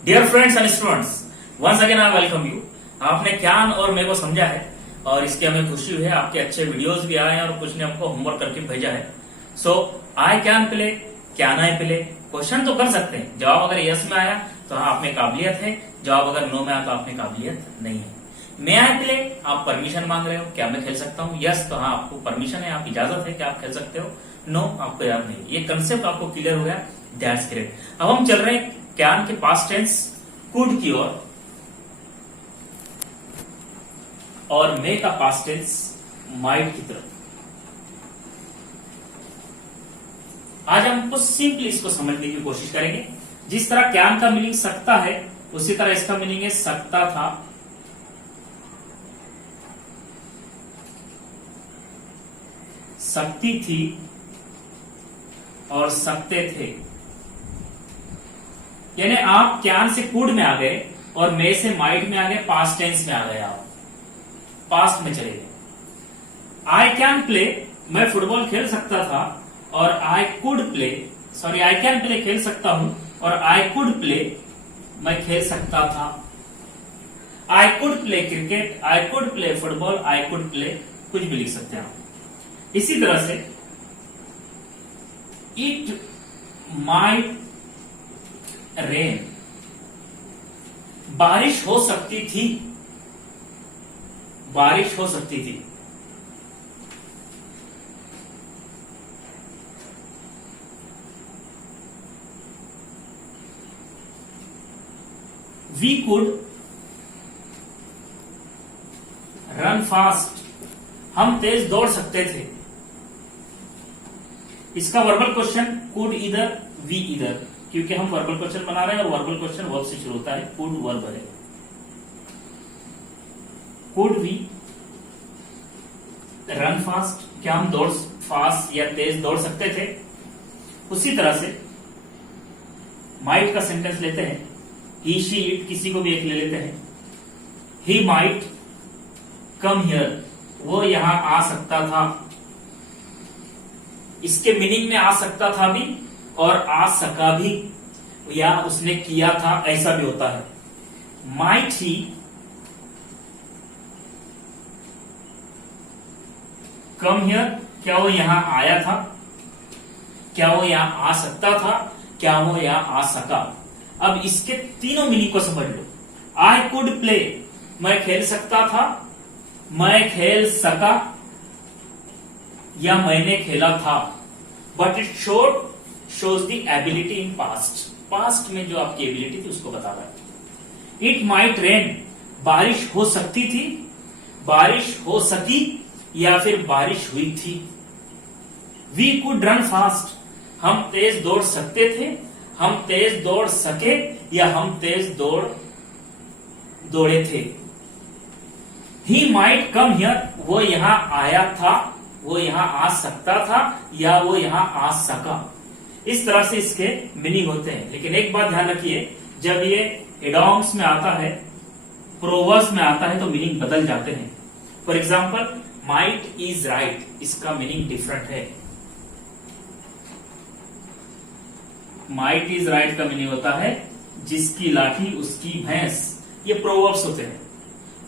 Dear friends and students, once again I welcome you. आपने क्यान और मैं को समझा है और इसकी हमें खुशी हुई है। आपके अच्छे वीडियोस भी आए हैं और कुछ ने हमको होमवर्क करके भेजा है। So I can play, can I play, question तो कर सकते हैं। जवाब अगर यस में आया तो हाँ आप में काबिलियत है, जवाब अगर नो में आया तो आप में काबिलियत नहीं है। मे आई प्ले, आप परमिशन मांग रहे हो, क्या मैं खेल सकता हूँ? यस तो हाँ आपको परमिशन है, आप इजाजत है कि आप खेल सकते हो। नो आपको याद नहीं। ये कंसेप्ट आपको क्लियर हो गया, दैट्स ग्रेट। अब हम चल रहे हैं कैन के पास्ट टेंस कुड की ओर और मे का पास्ट टेंस माइट की तरफ। आज हम कुछ सिंपली इसको समझने की कोशिश करेंगे। जिस तरह कैन का मीनिंग सकता है उसी तरह इसका मीनिंग है सकता था, सकती थी और सकते थे। यानी आप कैन से कुड में आ गए और मे से माइट में आ गए, पास्ट टेंस में आ गए, आप पास्ट में चले गए। आई कैन प्ले, मैं फुटबॉल खेल सकता था और I could play, sorry I can play खेल सकता हूं और आई कुड प्ले मैं खेल सकता था। I could play cricket, I could play football, I could play कुछ भी लिख सकते हैं आप। इसी तरह से इट माइट रेन, बारिश हो सकती थी, बारिश हो सकती थी। वी कुड रन फास्ट, हम तेज दौड़ सकते थे। इसका वर्बल क्वेश्चन कुड इधर, वी इधर, क्योंकि हम वर्बल क्वेश्चन बना रहे हैं और वर्बल क्वेश्चन वर्ब से शुरू होता है। कुड वर्ब है। कुड वी रन फास्ट, क्या हम दौड़ फास्ट या तेज दौड़ सकते थे? उसी तरह से माइट का सेंटेंस लेते हैं। ही शी इट, किसी को भी एक ले लेते हैं। ही माइट कम हियर, वो यहां आ सकता था। इसके मीनिंग में आ सकता था भी और आ सका भी, या उसने किया था, ऐसा भी होता है। माइट ही कम हियर, क्या वो यहां आया था? क्या वो यहां आ सकता था? क्या वो यहां आ सका? अब इसके तीनों मीनिंग को समझ लो। आई कुड प्ले, मैं खेल सकता था, मैं खेल सका या मैंने खेला था। But it shows the ability in past, past में जो आपकी एबिलिटी थी उसको बता रहा है। इट माइट रेन, बारिश हो सकती थी, बारिश हो सकी या फिर बारिश हुई थी। वी कुड रन फास्ट, हम तेज दौड़ सकते थे, हम तेज दौड़ सके या हम तेज दौड़े थे। ही माइट कम हियर, वो यहां आया था, वो यहां आ सकता था या वो यहां आ सका। इस तरह से इसके मीनिंग होते हैं। लेकिन एक बात ध्यान रखिए, जब ये इडोम्स में आता है, प्रोवर्ब्स में आता है तो मीनिंग बदल जाते हैं। For example might is right, इसका मीनिंग डिफरेंट है। माइट इज राइट का मीनिंग होता है जिसकी लाठी उसकी भैंस। ये प्रोवर्ब्स होते हैं।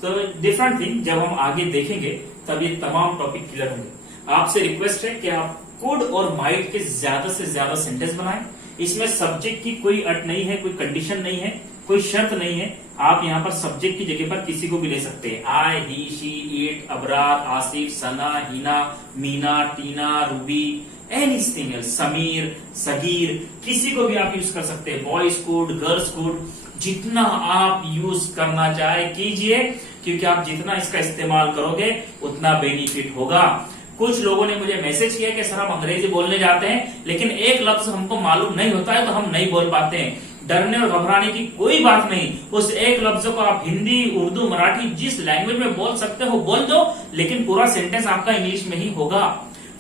तो डिफरेंट थिंग, जब हम आगे देखेंगे तब ये तमाम टॉपिक क्लियर होंगे। आपसे रिक्वेस्ट है कि आप कुड और माइट के ज्यादा से ज्यादा सेंटेंस बनाएं। इसमें सब्जेक्ट की कोई अट नहीं है, कोई कंडीशन नहीं है, कोई शर्त नहीं है। आप यहाँ पर सब्जेक्ट की जगह पर किसी को भी ले सकते हैं। I, he, she, it, Abrar, Asif, Sana, Hina, Meena, Tina, Ruby, anything else, Sameer, Sagheer, किसी को भी आप यूज कर सकते हैं। बॉयज कुड, गर्ल्स कुड, जितना आप यूज करना चाहे कीजिए, क्योंकि आप जितना इसका इस्तेमाल करोगे उतना बेनिफिट होगा। कुछ लोगों ने मुझे मैसेज किया कि सर हम अंग्रेजी बोलने जाते हैं लेकिन एक लफ्ज हमको मालूम नहीं होता है तो हम नहीं बोल पाते हैं। डरने और घबराने की कोई बात नहीं। उस एक लफ्ज को आप हिंदी, उर्दू, मराठी, जिस लैंग्वेज में बोल सकते हो बोल दो, लेकिन पूरा सेंटेंस आपका इंग्लिश में ही होगा।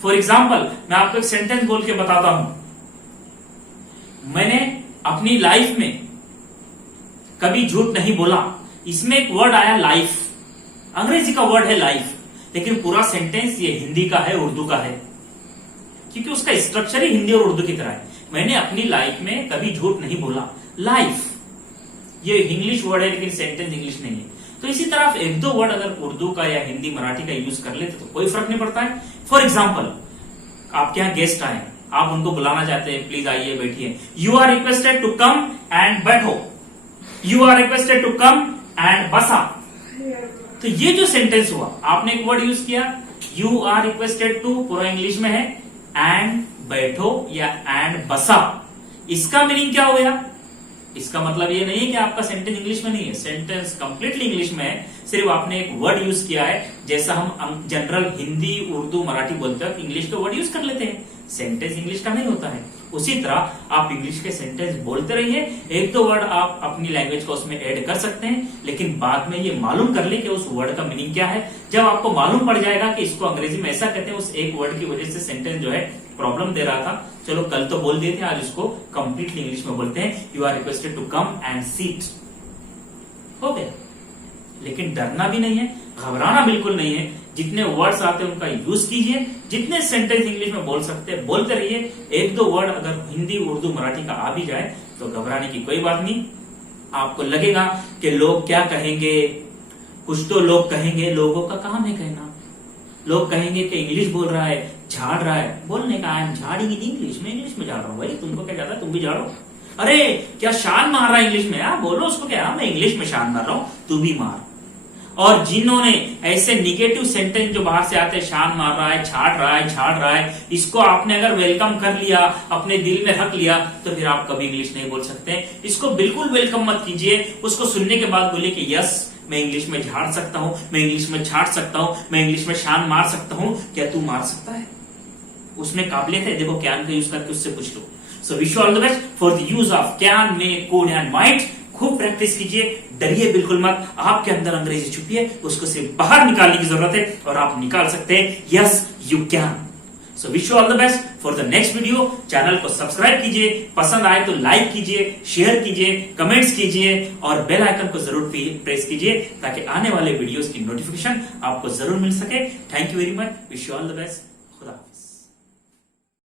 फॉर एग्जाम्पल मैं आपको एक सेंटेंस बोल के बताता हूं। मैंने अपनी लाइफ में कभी झूठ नहीं बोला। इसमें एक वर्ड आया लाइफ, अंग्रेजी का वर्ड है लाइफ, लेकिन पूरा सेंटेंस ये हिंदी का है, उर्दू का है, क्योंकि उसका स्ट्रक्चर ही हिंदी और उर्दू की तरह है। मैंने अपनी लाइफ में कभी झूठ नहीं बोला। लाइफ ये इंग्लिश वर्ड है लेकिन सेंटेंस इंग्लिश नहीं है। तो इसी तरह आप एक दो वर्ड अगर उर्दू का या हिंदी मराठी का यूज कर लेते तो कोई फर्क नहीं पड़ता है। फॉर एग्जाम्पल, आपके यहाँ गेस्ट आए, आप उनको बुलाना चाहते हैं, प्लीज आइए बैठिए, you are requested to come and बैठो, you are requested to come and बसा। तो ये जो सेंटेंस हुआ, आपने एक वर्ड यूज किया, यू आर रिक्वेस्टेड टू, पूरा इंग्लिश में है, एंड बैठो या एंड बसा। इसका मीनिंग क्या हो गया? इसका मतलब ये नहीं है कि आपका सेंटेंस इंग्लिश में नहीं है, सेंटेंस कंप्लीटली इंग्लिश में है, सिर्फ आपने एक वर्ड यूज किया है। जैसा हम जनरल हिंदी उर्दू मराठी बोलते हैं इंग्लिश के वर्ड यूज कर लेते हैं, सेंटेंस इंग्लिश का नहीं होता है। उसी तरह आप इंग्लिश के सेंटेंस बोलते रहिए, एक दो वर्ड आप अपनी लैंग्वेज को उसमें ऐड कर सकते हैं, लेकिन बाद में ये मालूम कर ले कि उस वर्ड का मीनिंग क्या है। जब आपको मालूम पड़ जाएगा कि इसको अंग्रेजी में ऐसा कहते हैं, उस एक वर्ड की वजह से सेंटेंस जो है प्रॉब्लम दे रहा था, चलो कल तो बोल दिए थे, आज इसको कंप्लीटली इंग्लिश में बोलते हैं, you are requested to come and seat. हो गया। लेकिन डरना भी नहीं है, घबराना बिल्कुल नहीं है, जितने वर्ड्स आते हैं उनका यूज कीजिए, जितने सेंटेंस इंग्लिश में बोल सकते हैं बोलते रहिए। एक दो वर्ड अगर हिंदी उर्दू मराठी का आ भी जाए तो घबराने की कोई बात नहीं। आपको लगेगा कि लोग क्या कहेंगे, कुछ तो लोग कहेंगे, लोगों का काम है कहना। लोग कहेंगे कि इंग्लिश बोल रहा है, झाड़ रहा है, बोलने का आई एम झाड़िंग इन इंग्लिश में, इंग्लिश में झाड़ रहा हूं। भाई तुमको क्या जाता है, तुम भी झाड़ो। अरे क्या शान मार रहा है इंग्लिश में, बोलो उसको क्या, मैं इंग्लिश में शान मार रहा हूं, तू भी मार। और जिन्होंने ऐसे निगेटिव सेंटेंस जो बाहर से आते हैं, शान मार रहा है, छाट रहा है, झाड़ रहा है, इसको आपने अगर वेलकम कर लिया, अपने दिल में रख लिया, तो फिर आप कभी इंग्लिश नहीं बोल सकते। इसको बिल्कुल वेलकम मत कीजिए। उसको सुनने के बाद बोलिए कि यस, मैं इंग्लिश में झाड़ सकता हूं, मैं इंग्लिश में छाट सकता हूं, मैं इंग्लिश में शान मार सकता हूं। क्या तू मार सकता है? उसमें काबिलियत है, देखो कैन का यूज करके उससे पूछ लो। So wish you all the best for the use of can, may, could and might. खूब प्रैक्टिस कीजिए, डरिए बिल्कुल मत। आपके अंदर अंग्रेजी छुपी है, उसको सिर्फ बाहर निकालने की जरूरत है और आप निकाल सकते हैं। Yes you can. So wish you all the best for the next video. Channel को सब्सक्राइब कीजिए, पसंद आए तो लाइक कीजिए, शेयर कीजिए, कमेंट्स कीजिए और बेल आइकन को जरूर प्रेस कीजिए ताकि आने वाले वीडियोस की नोटिफिकेशन आपको जरूर मिल सके। Thank you very much. Wish you all the best.